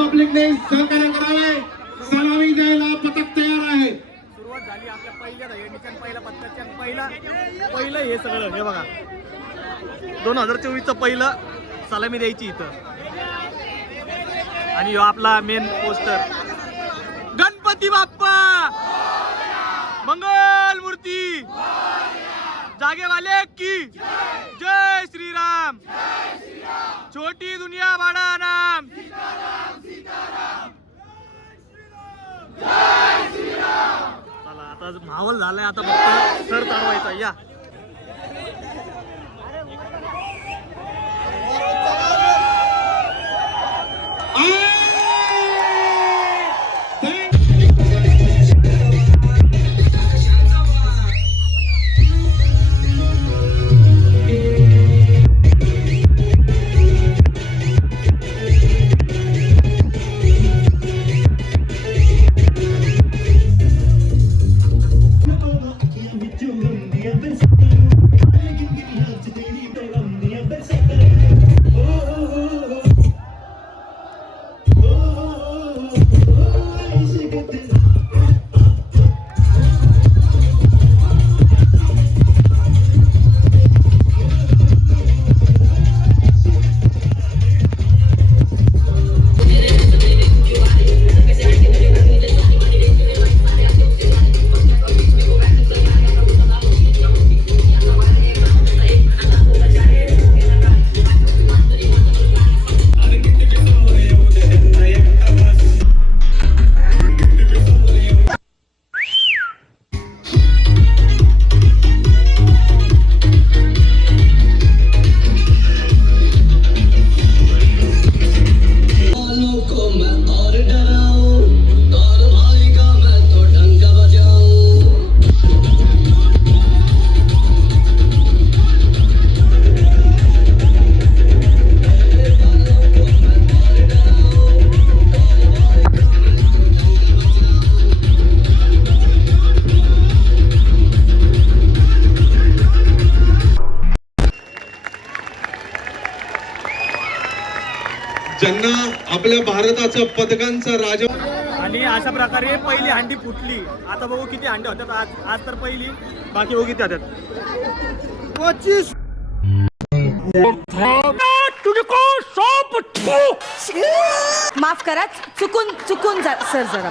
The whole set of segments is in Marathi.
पब्लिकने सहकार्य करावे. सलामी द्यायला पथक तयार आहे. सुरुवात झाली आपल्या पहिल्या दहीहंडीच्या पहिला पहिल्या पहिला पहिलं हे सगळं हे बघा. दोन हजार चोवीसचं पहिलं सलामी द्यायची इथं. आणि ह्यो आपला मेन पोस्टर गणपती बाप्पा! मंगल मूर्ती! जागेवाले की जय श्रीराम! छोटी दुनिया बाडा आता माहोल झालाय. आता फक्त सर चालवायचा या. ज्यांना आपल्या भारताचं पदकांचा राजा आणि अशा प्रकारे पहिली हंडी फुटली. आता बघू किती हंडी होत्यात. आज आज तर पहिली. बाकी बघू किती होत्यात. पच्चीस. माफ करा चुकून चुकून जा सर जरा.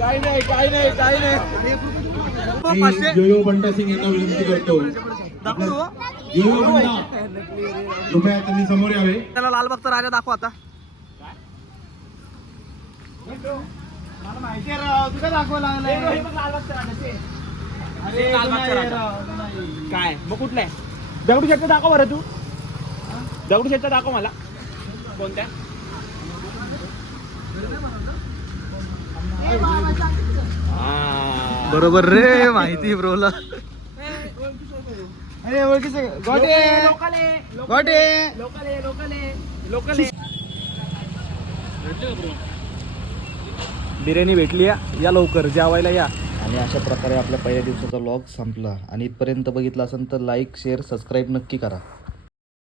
काही नाही काही नाही काही नाही. मी पाचशे योयो बंटा सिंग यांना विनंती करतो. दाखवू? योयो बंटा कृपया त्यांनी समोर यावे. त्याला लालबागचा राजा दाखव आता. काय मग कुठला आहे? दगडू शेटचा दाखव बरं तू. दगडू शेटचा दाखव मला. कोणत्या? बरोबर रे माहिती ब्रोला. अरे ओळखीचं गोटे. गोटे. बिर्याणी भेटली या. या लवकर जेवायला या. आणि अशा प्रकारे आपल्या पहिल्या दिवसाचा व्लॉग संपला. आणि इथपर्यंत बघितला असेल तर लाईक शेअर सबस्क्राईब नक्की करा.